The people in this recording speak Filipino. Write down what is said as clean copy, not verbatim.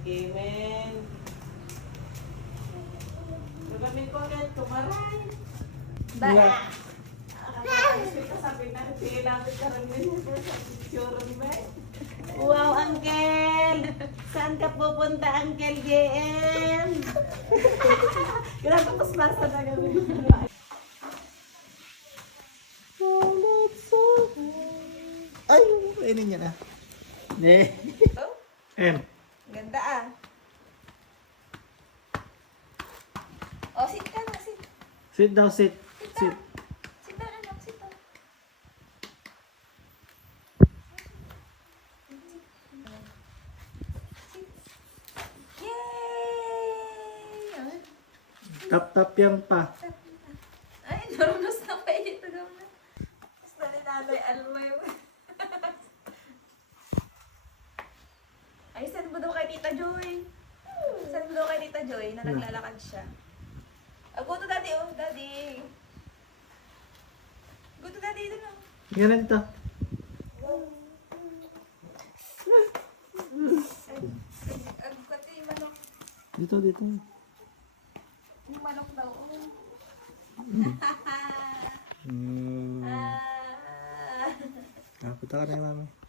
Kimen. Gagawin ko agad, kumaray. Wala. Sabi na, sinapit ka rin din sa picture ba? Wow, Uncle! Saan ka pupunta, Uncle JM? Grabe, mas basa na gawin. Ay, kainin niya na. Ne. Oh, Ganda ah. oh, sit ka na, sit. Sit daw, sit. Sit. Sit down, anak, sit down. Sit. Yay! Tap-tap yan pa. Ay, narunos na pa ito naman. Basta ni nanay, almay mo. Ay, send mo daw kay Tita Joy. Send mo daw kay Tita Joy na naglalakad siya. Go to daddy, oh, daddy. Go to daddy, dun oh. Ganun to. Ang pati yung manok. Dito, dito. Yung manok daw, oh. Hmm. Ah. Punta ka na yung mami.